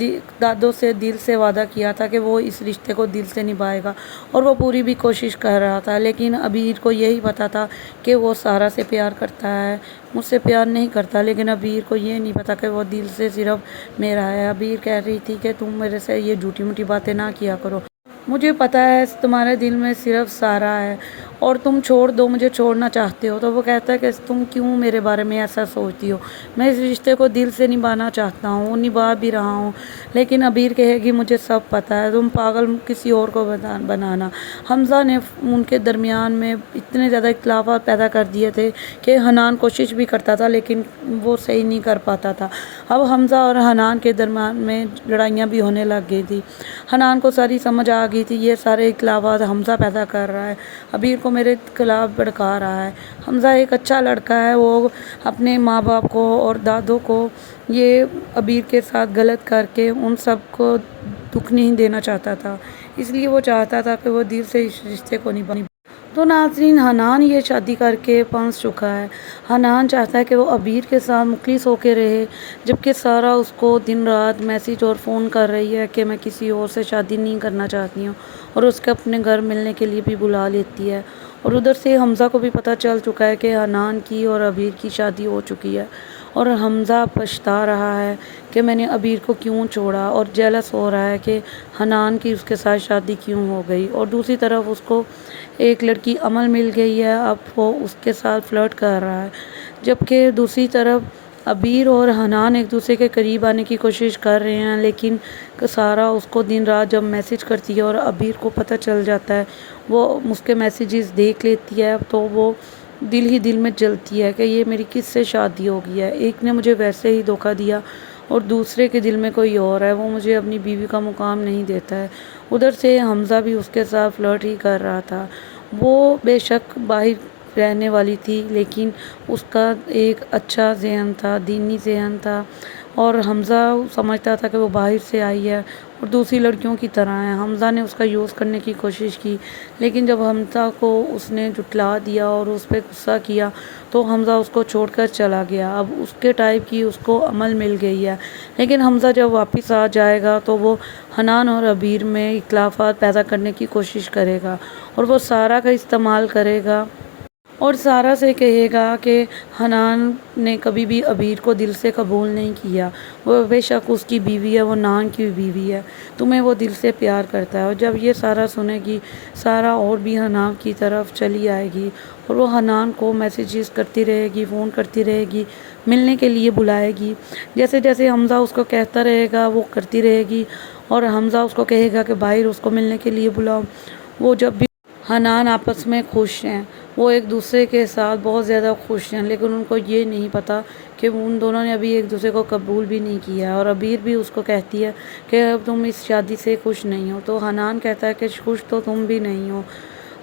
دادو سے دل سے وعدہ کیا تھا کہ وہ اس رشتے کو دل سے نبھائے گا، اور وہ پوری بھی کوشش کر رہا تھا، لیکن عبیر کو یہی پتا تھا کہ وہ سارا سے پیار کرتا ہے، مجھ سے پیار نہیں کرتا، لیکن عبیر کو یہ نہیں پتا کہ وہ دل سے صرف میرا ہے۔ عبیر کہہ رہی تھی کہ تم میرے سے یہ جھوٹی موٹی باتیں نہ کیا کرو، مجھے پتہ ہے تمہارے دل میں صرف سارا ہے اور تم چھوڑ دو، مجھے چھوڑنا چاہتے ہو۔ تو وہ کہتا ہے کہ تم کیوں میرے بارے میں ایسا سوچتی ہو، میں اس رشتے کو دل سے نبھانا چاہتا ہوں، نبھا بھی رہا ہوں، لیکن عبیر کہے گی مجھے سب پتہ ہے، تم پاگل کسی اور کو بنانا۔ حمزہ نے ان کے درمیان میں اتنے زیادہ اختلافات پیدا کر دیے تھے کہ حنان کوشش بھی کرتا تھا لیکن وہ صحیح نہیں کر پاتا تھا۔ اب حمزہ اور حنان کے درمیان میں لڑائیاں بھی ہونے لگ گئی تھی۔ حنان کو ساری سمجھ آ گئی تھی یہ سارے اختلافات حمزہ پیدا کر رہا ہے، عبیر کو میرے خلاف بھڑکا رہا ہے۔ حمزہ ایک اچھا لڑکا ہے، وہ اپنے ماں باپ کو اور دادوں کو یہ عبیر کے ساتھ غلط کر کے ان سب کو دکھ نہیں دینا چاہتا تھا، اس لیے وہ چاہتا تھا کہ وہ دل سے اس رشتے کو نبھائے۔ تو ناظرین، حنان یہ شادی کر کے پھنس چکا ہے۔ حنان چاہتا ہے کہ وہ عبیر کے ساتھ مخلص ہو کے رہے، جبکہ سارا اس کو دن رات میسیج اور فون کر رہی ہے کہ میں کسی اور سے شادی نہیں کرنا چاہتی ہوں، اور اس کے اپنے گھر ملنے کے لیے بھی بلا لیتی ہے۔ اور ادھر سے حمزہ کو بھی پتہ چل چکا ہے کہ حنان کی اور عبیر کی شادی ہو چکی ہے، اور حمزہ پچھتا رہا ہے کہ میں نے عبیر کو کیوں چھوڑا، اور جیلس ہو رہا ہے کہ حنان کی اس کے ساتھ شادی کیوں ہو گئی۔ اور دوسری طرف اس کو ایک لڑکی امل مل گئی ہے، اب وہ اس کے ساتھ فلرٹ کر رہا ہے، جبکہ دوسری طرف عبیر اور حنان ایک دوسرے کے قریب آنے کی کوشش کر رہے ہیں، لیکن سارا اس کو دن رات جب میسیج کرتی ہے اور عبیر کو پتہ چل جاتا ہے، وہ اس کے میسیجز دیکھ لیتی ہے، تو وہ دل ہی دل میں جلتی ہے کہ یہ میری کس سے شادی ہو گئی ہے، ایک نے مجھے ویسے ہی دھوکہ دیا اور دوسرے کے دل میں کوئی اور ہے، وہ مجھے اپنی بیوی کا مقام نہیں دیتا ہے۔ ادھر سے حمزہ بھی اس کے ساتھ فلرٹ ہی کر رہا تھا، وہ بے شک باہر رہنے والی تھی لیکن اس کا ایک اچھا ذہن تھا، دینی ذہن تھا، اور حمزہ سمجھتا تھا کہ وہ باہر سے آئی ہے اور دوسری لڑکیوں کی طرح ہے۔ حمزہ نے اس کا یوز کرنے کی کوشش کی، لیکن جب حمزہ کو اس نے جھٹلا دیا اور اس پہ غصہ کیا تو حمزہ اس کو چھوڑ کر چلا گیا۔ اب اس کے ٹائپ کی اس کو عمل مل گئی ہے، لیکن حمزہ جب واپس آ جائے گا تو وہ حنان اور عبیر میں اختلافات پیدا کرنے کی کوشش کرے گا، اور وہ سارا کا استعمال کرے گا اور سارا سے کہے گا کہ حنان نے کبھی بھی عبیر کو دل سے قبول نہیں کیا، وہ بے شک اس کی بیوی ہے، وہ نان کی بیوی ہے، تمہیں وہ دل سے پیار کرتا ہے۔ اور جب یہ سارا سنے گی، سارا اور بھی حنان کی طرف چلی آئے گی اور وہ حنان کو میسیجز کرتی رہے گی، فون کرتی رہے گی، ملنے کے لیے بلائے گی، جیسے جیسے حمزہ اس کو کہتا رہے گا وہ کرتی رہے گی، اور حمزہ اس کو کہے گا کہ باہر اس کو ملنے کے لیے بلاؤ۔ وہ جب بھی حنان آپس میں خوش ہیں، وہ ایک دوسرے کے ساتھ بہت زیادہ خوش ہیں، لیکن ان کو یہ نہیں پتہ کہ ان دونوں نے ابھی ایک دوسرے کو قبول بھی نہیں کیا ہے، اور عبیر بھی اس کو کہتی ہے کہ اب تم اس شادی سے خوش نہیں ہو، تو حنان کہتا ہے کہ خوش تو تم بھی نہیں ہو۔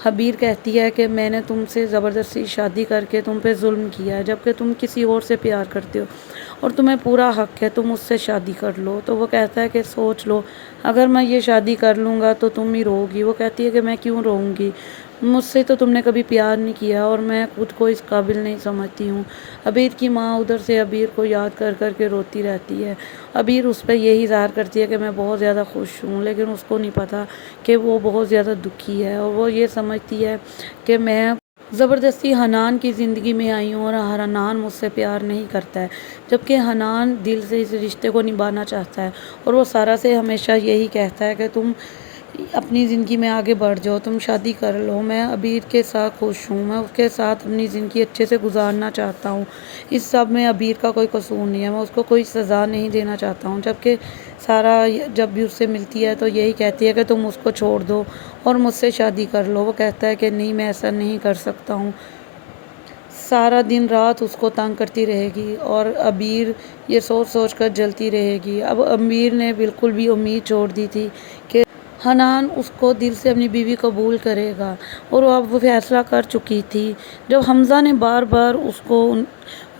عبیر کہتی ہے کہ میں نے تم سے زبردستی شادی کر کے تم پہ ظلم کیا ہے، جبکہ تم کسی اور سے پیار کرتے ہو اور تمہیں پورا حق ہے، تم اس سے شادی کر لو۔ تو وہ کہتا ہے کہ سوچ لو، اگر میں یہ شادی کر لوں گا تو تم ہی رو گی۔ وہ کہتی ہے کہ میں کیوں روؤں گی، مجھ سے تو تم نے کبھی پیار نہیں کیا اور میں خود کو اس قابل نہیں سمجھتی ہوں۔ عبیر کی ماں ادھر سے عبیر کو یاد کر کر کے روتی رہتی ہے۔ عبیر اس پہ یہی اظہار کرتی ہے کہ میں بہت زیادہ خوش ہوں، لیکن اس کو نہیں پتہ کہ وہ بہت زیادہ دکھی ہے، اور وہ یہ سمجھتی ہے کہ میں زبردستی حنان کی زندگی میں آئی ہوں اور حنان مجھ سے پیار نہیں کرتا ہے، جبکہ حنان دل سے اس رشتے کو نبھانا چاہتا ہے، اور وہ سارا سے ہمیشہ یہی کہتا ہے کہ تم اپنی زندگی میں آگے بڑھ جاؤ، تم شادی کر لو، میں عبیر کے ساتھ خوش ہوں، میں اس کے ساتھ اپنی زندگی اچھے سے گزارنا چاہتا ہوں، اس سب میں عبیر کا کوئی قصور نہیں ہے، میں اس کو کوئی سزا نہیں دینا چاہتا ہوں۔ جبکہ سارا جب بھی اس سے ملتی ہے تو یہی کہتی ہے کہ تم اس کو چھوڑ دو اور مجھ سے شادی کر لو۔ وہ کہتا ہے کہ نہیں، میں ایسا نہیں کر سکتا ہوں۔ سارا دن رات اس کو تنگ کرتی رہے گی اور عبیر یہ سوچ سوچ کر جلتی رہے گی۔ اب عبیر نے بالکل بھی امید چھوڑ دی تھی کہ حنان اس کو دل سے اپنی بیوی قبول کرے گا، اور اب وہ فیصلہ کر چکی تھی۔ جب حمزہ نے بار بار اس کو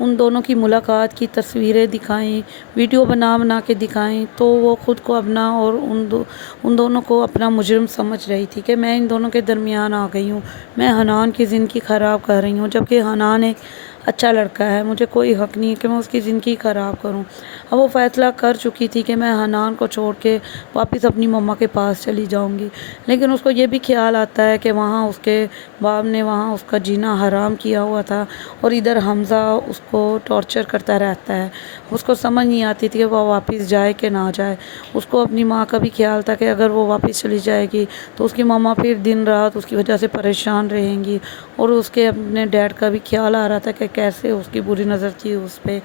ان دونوں کی ملاقات کی تصویریں دکھائیں، ویڈیو بنا بنا کے دکھائیں، تو وہ خود کو اپنا اور ان دونوں کو اپنا مجرم سمجھ رہی تھی کہ میں ان دونوں کے درمیان آ گئی ہوں، میں حنان کی زندگی خراب کر رہی ہوں، جبکہ حنان ایک اچھا لڑکا ہے، مجھے کوئی حق نہیں ہے کہ میں اس کی زندگی خراب کروں۔ اب وہ فیصلہ کر چکی تھی کہ میں حنان کو چھوڑ کے واپس اپنی مما کے پاس چلی جاؤں گی، لیکن اس کو یہ بھی خیال آتا ہے کہ وہاں اس کے باپ نے وہاں اس کا جینا حرام کیا ہوا تھا، اور ادھر حمزہ اس کو ٹارچر کرتا رہتا ہے۔ اس کو سمجھ نہیں آتی تھی کہ وہ واپس جائے کہ نہ جائے۔ اس کو اپنی ماں کا بھی خیال تھا کہ اگر وہ واپس چلی جائے گی تو اس کی ماما پھر دن رات اس کی وجہ سے پریشان رہیں گی، اور اس کے اپنے ڈیڈ کا بھی خیال آ رہا تھا کہ کیسے اس کی بری نظر تھی اس پہ۔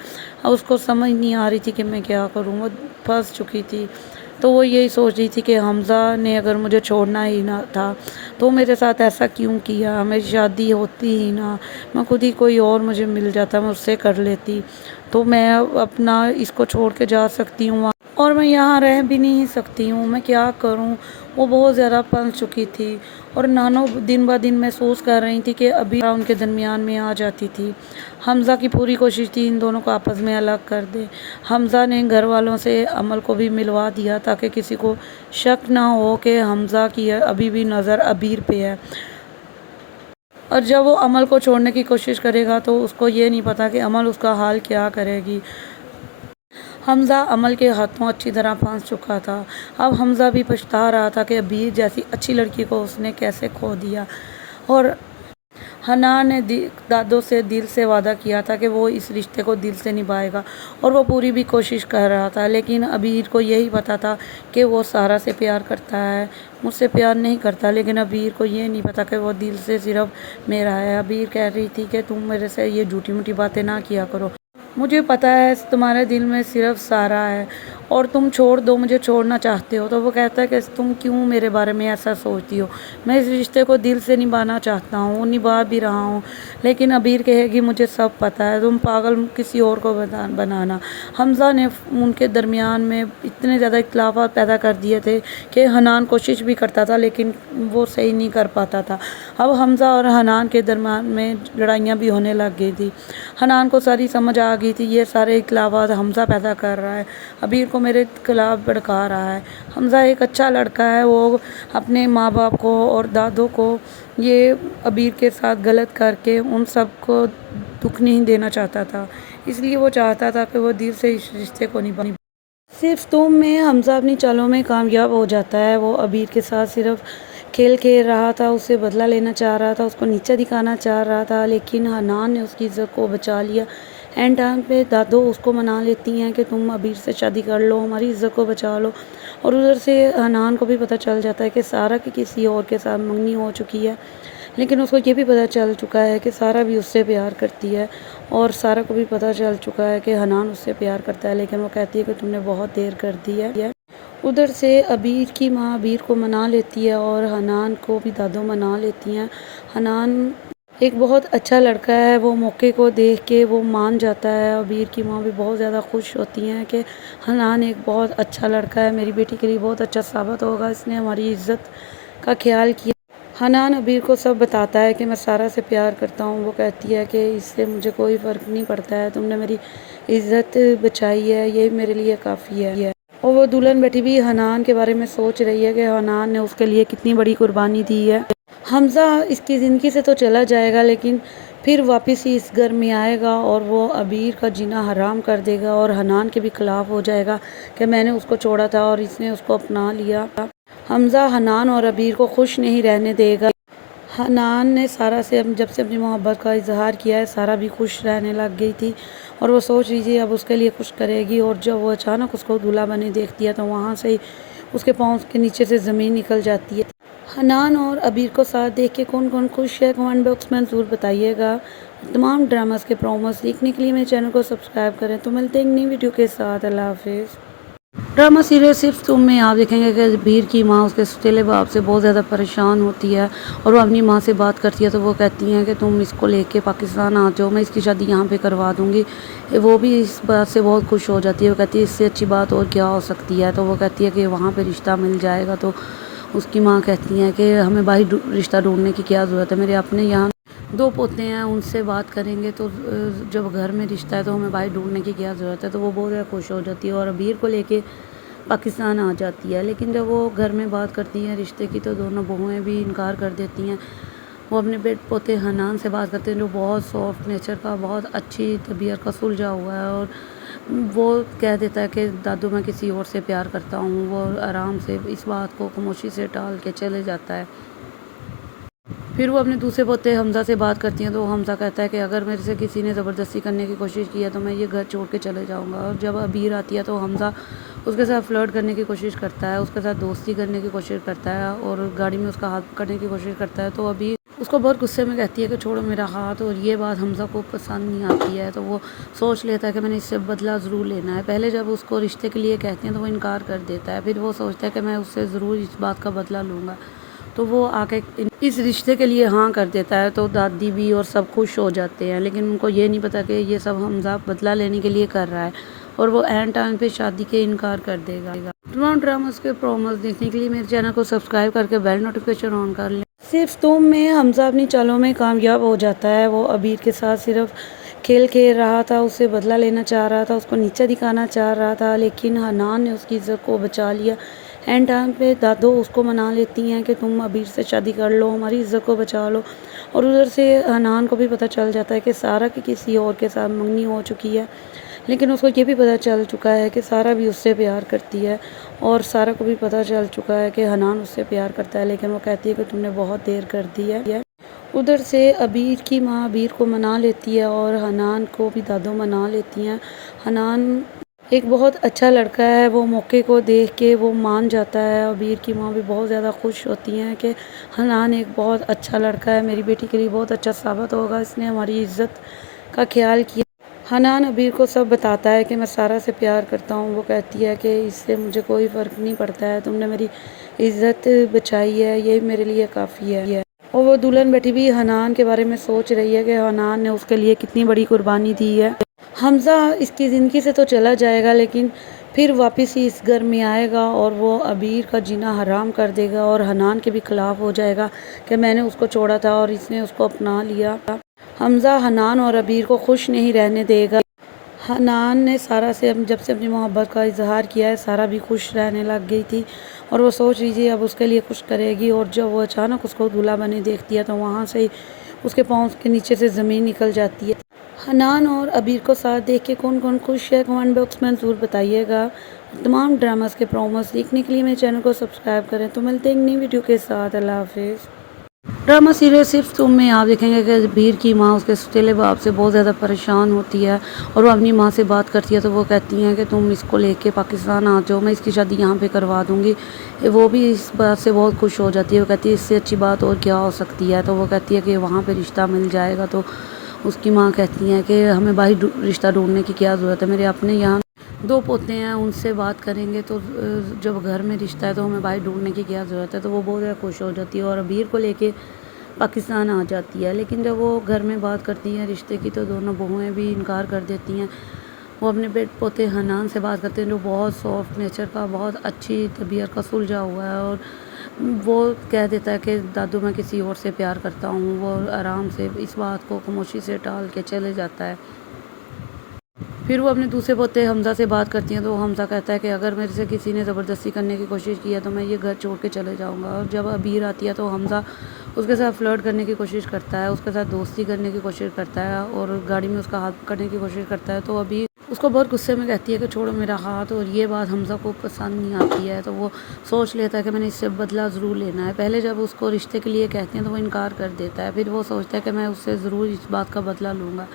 اب اس کو سمجھ نہیں آ رہی تھی کہ میں کیا کروں، وہ پھنس چکی تھی۔ تو وہ یہی سوچ رہی تھی کہ حمزہ نے اگر مجھے چھوڑنا ہی نہ تھا تو میرے ساتھ ایسا کیوں کیا، میری شادی ہوتی ہی نہ، میں خود ہی کوئی اور مجھے مل جاتا، میں اس سے کر لیتی، تو میں اپنا اس کو چھوڑ کے جا سکتی ہوں اور میں یہاں رہ بھی نہیں سکتی ہوں، میں کیا کروں۔ وہ بہت زیادہ پھنس چکی تھی، اور نانو دن بہ دن محسوس کر رہی تھی کہ ابھی ان کے درمیان میں آ جاتی تھی۔ حمزہ کی پوری کوشش تھی ان دونوں کو آپس میں الگ کر دے۔ حمزہ نے گھر والوں سے عمل کو بھی ملوا دیا تاکہ کسی کو شک نہ ہو کہ حمزہ کی ابھی بھی نظر ابیر پہ ہے، اور جب وہ عمل کو چھوڑنے کی کوشش کرے گا تو اس کو یہ نہیں پتا کہ عمل اس کا حال کیا کرے گی۔ حمزہ عمل کے ہاتھوں اچھی طرح پھنس چکا تھا۔ اب حمزہ بھی پچھتا رہا تھا کہ ابیر جیسی اچھی لڑکی کو اس نے کیسے کھو دیا، اور حنان نے دادو سے دل سے وعدہ کیا تھا کہ وہ اس رشتے کو دل سے نبھائے گا، اور وہ پوری بھی کوشش کر رہا تھا، لیکن ابیر کو یہی پتا تھا کہ وہ سارا سے پیار کرتا ہے، مجھ سے پیار نہیں کرتا، لیکن ابیر کو یہ نہیں پتا کہ وہ دل سے صرف میرا ہے۔ ابیر کہہ رہی تھی کہ تم میرے سے یہ جھوٹی موٹی باتیں نہ کیا کرو، مجھے پتا ہے تمہارے دل میں صرف سارا ہے، اور تم چھوڑ دو، مجھے چھوڑنا چاہتے ہو۔ تو وہ کہتا ہے کہ تم کیوں میرے بارے میں ایسا سوچتی ہو، میں اس رشتے کو دل سے نبھانا چاہتا ہوں، نبھا بھی رہا ہوں، لیکن ابیر کہے گی مجھے سب پتا ہے، تم پاگل کسی اور کو بنانا۔ حمزہ نے ان کے درمیان میں اتنے زیادہ اختلافات پیدا کر دیے تھے کہ حنان کوشش بھی کرتا تھا لیکن وہ صحیح نہیں کر پاتا تھا۔ اب حمزہ اور حنان کے درمیان میں لڑائیاں بھی ہونے لگ گئی تھی۔ حنان کو ساری سمجھ آ گئی تھی یہ سارے اختلافات حمزہ پیدا کر رہا ہے، ابیر کو میرے خلاف بھڑکا رہا ہے۔ حمزہ ایک اچھا لڑکا ہے، وہ اپنے ماں باپ کو اور دادوں کو یہ ابیر کے ساتھ غلط کر کے ان سب کو دکھ نہیں دینا چاہتا تھا، اس لیے وہ چاہتا تھا کہ وہ دل سے اس رشتے کو نبھائے۔ صرف تم میں حمزہ اپنی چالوں میں کامیاب ہو جاتا ہے۔ وہ ابیر کے ساتھ صرف کھیل کھیل رہا تھا، اس سے بدلہ لینا چاہ رہا تھا، اس کو نیچا دکھانا چاہ رہا تھا، لیکن حنان نے اس کی عزت کو بچا لیا۔ اینڈ ٹائم پہ دادو اس کو منا لیتی ہیں کہ تم ابیر سے شادی کر لو، ہماری عزت کو بچا لو، اور ادھر سے حنان کو بھی پتہ چل جاتا ہے کہ سارا کی کسی اور کے ساتھ منگنی ہو چکی ہے، لیکن اس کو یہ بھی پتہ چل چکا ہے کہ سارا بھی اس سے پیار کرتی ہے، اور سارا کو بھی پتہ چل چکا ہے کہ حنان اس سے پیار کرتا ہے، لیکن وہ کہتی ہے کہ تم نے بہت دیر کر دی ہے۔ ادھر سے ابیر کی ماں ابیر کو منا لیتی ہے اور حنان کو بھی دادو منا لیتی ہیں۔ حنان ایک بہت اچھا لڑکا ہے، وہ موقع کو دیکھ کے وہ مان جاتا ہے۔ ابیر کی ماں بھی بہت زیادہ خوش ہوتی ہیں کہ حنان ایک بہت اچھا لڑکا ہے، میری بیٹی کے لیے بہت اچھا ثابت ہوگا، اس نے ہماری عزت کا خیال کیا۔ حنان ابیر کو سب بتاتا ہے کہ میں سارا سے پیار کرتا ہوں۔ وہ کہتی ہے کہ اس سے مجھے کوئی فرق نہیں پڑتا ہے، تم نے میری عزت بچائی ہے، یہ میرے لیے کافی ہے۔ اور وہ دلہن بیٹی بھی حنان کے بارے میں سوچ رہی ہے کہ حنان نے اس کے لیے کتنی بڑی قربانی دی ہے۔ حمزہ اس کی زندگی سے تو چلا جائے گا، لیکن پھر واپس ہی اس گھر میں آئے گا اور وہ ابیر کا جینا حرام کر دے گا، اور حنان کے بھی خلاف ہو جائے گا کہ میں نے اس کو چھوڑا تھا اور اس نے اس کو اپنا لیا۔ حمزہ حنان اور ابیر کو خوش نہیں رہنے دے گا۔ حنان نے سارا سے جب سے اپنی محبت کا اظہار کیا ہے، سارا بھی خوش رہنے لگ گئی تھی، اور وہ سوچ رہی تھی اب اس کے لیے کچھ کرے گی، اور جب وہ اچانک اس کو دلہا بنے دیکھتی ہے تو وہاں سے اس کے پاؤں کے نیچے سے زمین نکل جاتی ہے۔ حنان اور ابیر کو ساتھ دیکھ کے کون کون خوش ہے کمنٹ باکس میں ضرور بتائیے گا۔ تمام ڈراماز کے پروموز دیکھنے کے لیے میرے چینل کو سبسکرائب کریں۔ تو ملتے ہیں ایک نئی ویڈیو کے ساتھ، اللہ حافظ۔ ڈرامہ سیریل صرف تم میں آپ دیکھیں گے کہ ابیر کی ماں اس کے سوتیلے باپ سے بہت زیادہ پریشان ہوتی ہے، اور وہ اپنی ماں سے بات کرتی ہے تو وہ کہتی ہیں کہ تم اس کو لے کے پاکستان آ جاؤ، میں اس کی شادی یہاں پہ کروا دوں گی۔ وہ بھی اس بات سے بہت خوش ہو جاتی ہے، وہ کہتی ہے اس سے اچھی بات اور کیا ہو سکتی ہے، تو وہ کہتی ہے کہ وہاں پہ رشتہ مل جائے گا۔ تو اس کی ماں کہتی ہیں کہ ہمیں باہر رشتہ ڈھونڈنے کی کیا ضرورت ہے، میرے اپنے یہاں 2 پوتے ہیں، ان سے بات کریں گے، تو جب گھر میں رشتہ ہے تو ہمیں باہر ڈھونڈنے کی کیا ضرورت ہے۔ تو وہ بہت زیادہ خوش ہو جاتی ہے اور ابیر کو لے کے پاکستان آ جاتی ہے، لیکن جب وہ گھر میں بات کرتی ہیں رشتے کی تو دونوں بہویں بھی انکار کر دیتی ہیں۔ وہ اپنے پوتے حنان سے بات کرتے ہیں جو بہت سافٹ نیچر کا، بہت اچھی طبیعت کا سلجھا ہوا ہے، اور وہ کہہ دیتا ہے کہ دادو میں کسی اور سے پیار کرتا ہوں۔ وہ آرام سے اس بات کو خاموشی سے ٹال کے چلے جاتا ہے۔ پھر وہ اپنے دوسرے پوتے حمزہ سے بات کرتی ہیں تو حمزہ کہتا ہے کہ اگر میرے سے کسی نے زبردستی کرنے کی کوشش کی ہے تو میں یہ گھر چھوڑ کے چلے جاؤں گا۔ اور جب عبیر آتی ہے تو حمزہ اس کے ساتھ فلرٹ کرنے کی کوشش کرتا ہے، اس کے ساتھ دوستی کرنے کی کوشش کرتا ہے اور گاڑی میں اس کا ہاتھ پکڑنے کی کوشش کرتا ہے، تو عبیر اس کو بہت غصے میں کہتی ہے کہ چھوڑو میرا ہاتھ، اور یہ بات حمزہ کو پسند نہیں آتی ہے، تو وہ سوچ لیتا ہے کہ میں نے اس سے بدلہ ضرور لینا ہے۔ پہلے جب اس کو رشتے کے لیے کہتے ہیں تو وہ انکار کر دیتا ہے، پھر وہ سوچتا ہے کہ میں اس سے ضرور اس بات کا بدلہ لوں گا، تو وہ آ کے اس رشتے کے لیے ہاں کر دیتا ہے۔ تو دادی بھی اور سب خوش ہو جاتے ہیں، لیکن ان کو یہ نہیں پتا کہ یہ سب حمزہ بدلہ لینے کے لیے کر رہا ہے اور وہ اینڈ ٹائم پہ شادی کے انکار کر دے گا۔ تمام ڈراماز کے پروموز دیکھنے کے لیے میرے چینل کو سبسکرائب کر کے بیل نوٹیفیکیشن آن کر لیں۔ صرف تم میں حمزہ اپنی چالوں میں کامیاب ہو جاتا ہے۔ وہ عبیر کے ساتھ صرف کھیل رہا تھا، اس سے بدلہ لینا چاہ رہا تھا، اس کو نیچا دکھانا چاہ رہا تھا، لیکن حنان نے اس کی عزت کو بچا لیا۔ اینڈ ٹائم پہ دادو اس کو منا لیتی ہیں کہ تم عبیر سے شادی کر لو، ہماری عزت کو بچا لو، اور ادھر سے حنان کو بھی پتہ چل جاتا ہے کہ سارا کی کسی اور کے ساتھ منگنی ہو چکی ہے، لیکن اس کو یہ بھی پتہ چل چکا ہے کہ سارا بھی اس سے پیار کرتی ہے، اور سارا کو بھی پتہ چل چکا ہے کہ حنان اس سے پیار کرتا ہے، لیکن وہ کہتی ہے کہ تم نے بہت دیر کر دی ہے۔ ادھر سے عبیر کی ماں عبیر کو منا لیتی ہے اور حنان کو بھی دادو منا لیتی ہیں۔ حنان ایک بہت اچھا لڑکا ہے، وہ موقع کو دیکھ کے وہ مان جاتا ہے۔ عبیر کی ماں بھی بہت زیادہ خوش ہوتی ہیں کہ حنان ایک بہت اچھا لڑکا ہے، میری بیٹی کے لیے بہت اچھا ثابت ہوگا، اس نے ہماری عزت کا خیال کیا۔ حنان عبیر کو سب بتاتا ہے کہ میں سارا سے پیار کرتا ہوں۔ وہ کہتی ہے کہ اس سے مجھے کوئی فرق نہیں پڑتا ہے، تم نے میری عزت بچائی ہے، یہ میرے لیے کافی ہے۔ اور وہ دلہن بیٹی بھی حنان کے بارے میں سوچ رہی ہے کہ حنان نے اس کے لیے کتنی بڑی قربانی دی ہے۔ حمزہ اس کی زندگی سے تو چلا جائے گا، لیکن پھر واپس ہی اس گھر میں آئے گا اور وہ عبیر کا جینا حرام کر دے گا اور حنان کے بھی خلاف ہو جائے گا کہ میں نے اس کو چھوڑا تھا اور اس نے اس کو اپنا لیا۔ حمزہ حنان اور عبیر کو خوش نہیں رہنے دے گا۔ حنان نے سارا سے جب سے اپنی محبت کا اظہار کیا ہے، سارا بھی خوش رہنے لگ گئی تھی اور وہ سوچ رہی تھی اب اس کے لیے کچھ کرے گی، اور جب وہ اچانک اس کو دولہا بنے دیکھتی ہے تو وہاں سے اس کے پاؤں کے نیچے سے زمین نکل جاتی ہے۔ حنان اور عبیر کو ساتھ دیکھ کے کون کون خوش ہے کمنٹ باکس میں ضرور بتائیے گا۔ تمام ڈراماز کے پروموز دیکھنے کے لیے میرے چینل کو سبسکرائب کریں۔ تو ملتے ہیں ایک نئی ویڈیو کے ساتھ۔ اللہ حافظ۔ ڈرامہ سیریل صرف تم میں آپ دیکھیں گے کہ عبیر کی ماں اس کے سوتیلے باپ سے بہت زیادہ پریشان ہوتی ہے اور وہ اپنی ماں سے بات کرتی ہے تو وہ کہتی ہیں کہ تم اس کو لے کے پاکستان آ جاؤ، میں اس کی شادی یہاں پہ کروا دوں گی۔ وہ بھی اس بات سے بہت خوش ہو جاتی ہے، وہ کہتی ہے اس سے اچھی بات اور کیا ہو سکتی ہے، تو وہ کہتی ہے کہ وہاں پہ رشتہ مل جائے گا۔ تو اس کی ماں کہتی ہیں کہ ہمیں باہر رشتہ ڈھونڈنے کی کیا ضرورت ہے، میرے اپنے یہاں 2 پوتے ہیں، ان سے بات کریں گے، تو جب گھر میں رشتہ ہے تو ہمیں باہر ڈھونڈنے کی کیا ضرورت ہے۔ تو وہ بہت زیادہ خوش ہو جاتی ہے اور عبیر کو لے کے پاکستان آ جاتی ہے، لیکن جب وہ گھر میں بات کرتی ہیں رشتے کی تو دونوں بہویں بھی انکار کر دیتی ہیں۔ وہ اپنے پوتے حنان سے بات کرتے ہیں جو بہت سافٹ نیچر کا، بہت اچھی طبیعت کا سلجھا ہوا ہے، اور وہ کہہ دیتا ہے کہ دادو میں کسی اور سے پیار کرتا ہوں۔ وہ آرام سے اس بات کو خاموشی سے ٹال کے چلے جاتا ہے۔ پھر وہ اپنے دوسرے پوتے حمزہ سے بات کرتی ہیں تو حمزہ کہتا ہے کہ اگر میرے سے کسی نے زبردستی کرنے کی کوشش کی ہے تو میں یہ گھر چھوڑ کے چلے جاؤں گا۔ اور جب عبیر آتی ہے تو حمزہ اس کے ساتھ فلرٹ کرنے کی کوشش کرتا ہے، اس کے ساتھ دوستی کرنے کی کوشش کرتا ہے اور گاڑی میں اس کا ہاتھ پکڑنے کی کوشش کرتا ہے، تو عبیر اس کو بہت غصے میں کہتی ہے کہ چھوڑو میرا ہاتھ، اور یہ بات حمزہ کو پسند نہیں آتی ہے، تو وہ سوچ لیتا ہے کہ میں نے اس سے بدلہ ضرور لینا ہے۔ پہلے جب اس کو رشتے کے لیے کہتے ہیں تو وہ انکار کر دیتا ہے، پھر وہ سوچتا ہے کہ میں اس سے ضرور اس بات کا بدلہ لوں گا،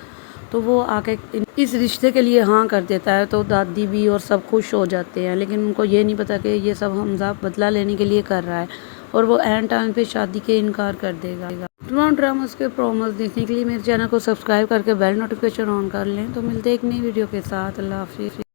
تو وہ آ کے اس رشتے کے لیے ہاں کر دیتا ہے۔ تو دادی بھی اور سب خوش ہو جاتے ہیں، لیکن ان کو یہ نہیں پتا کہ یہ سب حمزہ بدلہ لینے کے لیے کر رہا ہے اور وہ اینڈ ٹائم پہ شادی کے انکار کر دے گا۔ تمام ڈراماز کے پروموز دیکھنے کے لیے میرے چینل کو سبسکرائب کر کے بیل نوٹیفیکیشن آن کر لیں۔ تو ملتے ہیں ایک نئی ویڈیو کے ساتھ۔ اللہ حافظ۔